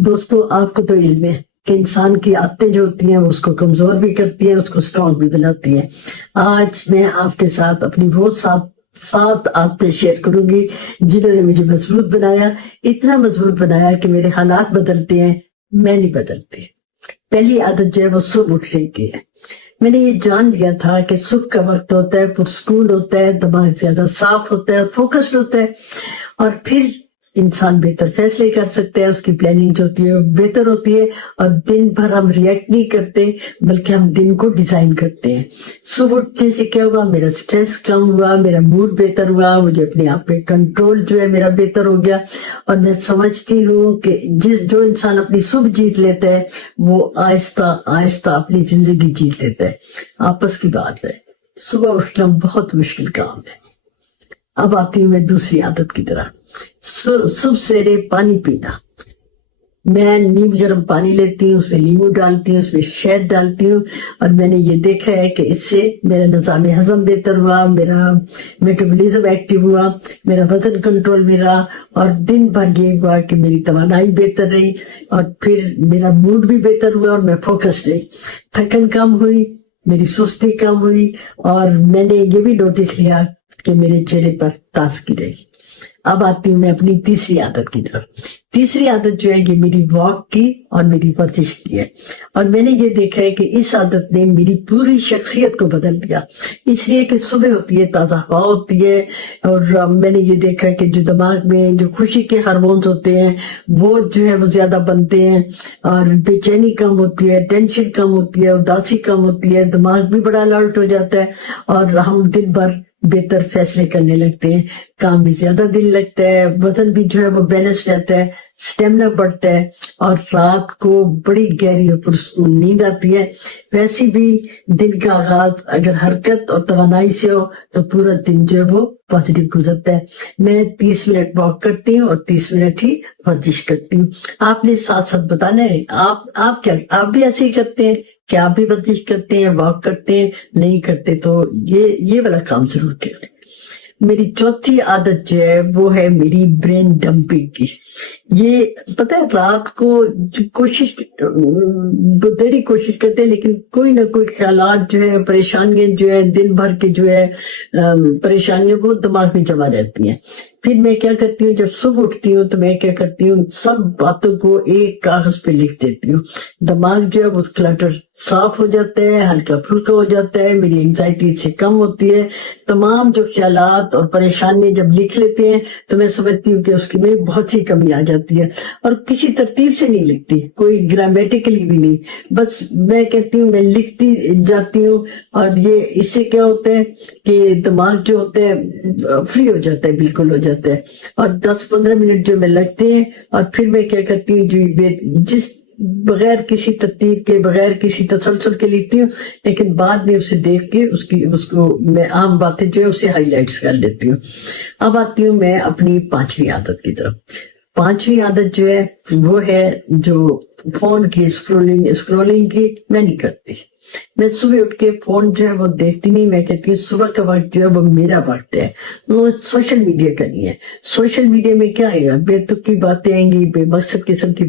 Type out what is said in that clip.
دوستو آپ کو تو علم ہے کہ انسان کی عادتیں جو ہوتی ہیں وہ اس کو کمزور بھی کرتی ہیں، اس کو اسٹرانگ بھی بناتی ہیں۔ آج میں آپ کے ساتھ اپنی وہ سات عادتیں شیئر کروں گی جنہوں نے مجھے مضبوط بنایا، اتنا مضبوط بنایا کہ میرے حالات بدلتے ہیں، میں نہیں بدلتی۔ پہلی عادت جو ہے وہ صبح اٹھنے کی ہے۔ میں نے یہ جان لیا تھا کہ صبح کا وقت ہوتا ہے، پرسکون ہوتا ہے، دماغ زیادہ صاف ہوتا ہے، فوکسڈ ہوتا ہے، اور پھر انسان بہتر فیصلے کر سکتے ہیں، اس کی پلاننگ جو ہوتی ہے وہ بہتر ہوتی ہے، اور دن بھر ہم ریئیکٹ نہیں کرتے بلکہ ہم دن کو ڈیزائن کرتے ہیں۔ صبح اٹھنے سے کیا ہوا؟ میرا سٹریس کم ہوا، میرا موڈ بہتر ہوا، مجھے اپنے آپ پہ کنٹرول جو ہے میرا بہتر ہو گیا، اور میں سمجھتی ہوں کہ جو انسان اپنی صبح جیت لیتا ہے وہ آہستہ آہستہ اپنی زندگی جیت لیتا ہے۔ آپس کی بات ہے، صبح اٹھنا بہت مشکل کام ہے۔ اب آتی ہوں میں دوسری عادت کی طرح، صبح سویرے پانی پینا۔ میں نیم گرم پانی لیتی ہوں، اس میں لیمو ڈالتی ہوں، اس میں شہد ڈالتی ہوں، اور میں نے یہ دیکھا ہے کہ اس سے میرا نظام ہضم بہتر ہوا، میرا میٹابولزم ایکٹیو ہوا، میرا وزن کنٹرول میں رہا، اور دن بھر یہ ہوا کہ میری توانائی بہتر رہی، اور پھر میرا موڈ بھی بہتر ہوا، اور میں فوکس رہی، تھکن کم ہوئی، میری سستی کم ہوئی، اور میں نے یہ بھی نوٹس کیا کہ میرے چہرے پر تازگی رہی۔ اب آتی ہوں میں اپنی تیسری عادت کی طرف۔ تیسری عادت جو ہے یہ میری واک کی اور میری ورزش کی ہے، اور میں نے یہ دیکھا ہے کہ اس عادت نے میری پوری شخصیت کو بدل دیا، اس لیے کہ صبح ہوتی ہے، تازہ ہوا ہوتی ہے، اور میں نے یہ دیکھا ہے کہ جو دماغ میں جو خوشی کے ہارمونز ہوتے ہیں وہ جو ہے وہ زیادہ بنتے ہیں، اور بے چینی کم ہوتی ہے، ٹینشن کم ہوتی ہے، اداسی کم ہوتی ہے، دماغ بھی بڑا الرٹ ہو جاتا ہے، اور ہم دن بھر بہتر فیصلے کرنے لگتے ہیں، کام بھی زیادہ دل لگتا ہے، وزن بھی جو ہے وہ بیلنس رہتا ہے، سٹیمنا بڑھتا ہے، اور رات کو بڑی گہری اور پرسکون نیند آتی ہے۔ ویسے بھی دن کا آغاز اگر حرکت اور توانائی سے ہو تو پورا دن جو ہے وہ پازیٹیو گزرتا ہے۔ میں 30 منٹ واک کرتی ہوں اور 30 منٹ ہی ورزش کرتی ہوں۔ آپ نے ساتھ ساتھ بتانا ہے آپ بھی ایسے ہی کرتے ہیں؟ کیا آپ بھی ورزش کرتے ہیں، واک کرتے ہیں؟ نہیں کرتے تو یہ والا کام ضرور کریں۔ میری چوتھی عادت جو ہے وہ ہے میری برین ڈمپنگ کی۔ یہ پتہ ہے رات کو دیر کوشش کرتے ہیں، لیکن کوئی نہ کوئی خیالات جو ہے، پریشانیاں جو ہے، دن بھر کے جو ہے پریشانیاں وہ دماغ میں جمع رہتی ہیں۔ پھر میں کیا کرتی ہوں، جب صبح اٹھتی ہوں تو میں کیا کرتی ہوں، سب باتوں کو ایک کاغذ پہ لکھ دیتی ہوں۔ دماغ جو ہے وہ کلٹر صاف ہو جاتا ہے، ہلکا پھلکا ہو جاتا ہے، میری انگزائٹی سے کم ہوتی ہے۔ تمام جو خیالات اور پریشانیاں جب لکھ لیتے ہیں تو میں سمجھتی ہوں کہ اس کی میں بہت ہی کمی آ جاتی ہے، اور کسی ترتیب سے نہیں لکھتی، کوئی گرامیٹیکلی بھی نہیں، بس میں کہتی ہوں میں لکھتی جاتی ہوں، اور یہ اس سے کیا ہوتا ہے کہ دماغ جو ہوتا ہے فری ہو جاتا ہے، بالکل ہو جاتا ہے، اور 10-15 منٹ جو میں لگتے ہیں، اور پھر میں کیا کرتی ہوں جس بغیر کسی ترتیب کے، بغیر کسی تسلسل کے لکھتی ہوں، لیکن بعد میں اسے دیکھ کے اس کو میں عام باتیں جو ہے اسے ہائی لائٹس کر لیتی ہوں۔ اب آتی ہوں میں اپنی پانچویں عادت کی طرف۔ پانچویں عادت جو ہے وہ ہے جو فون کی اسکرولنگ کی میں نہیں کرتی۔ میں صبح اٹھ کے فون جو ہے وہ دیکھتی نہیں، میں کہتی ہوں صبح کا وقت جو ہے وہ میرا وقت ہے، وہ سوشل میڈیا کا نہیں ہے۔ سوشل میڈیا میں کیا آئے گا؟ بے تک کی باتیں آئیں گی، بے مقصد قسم کی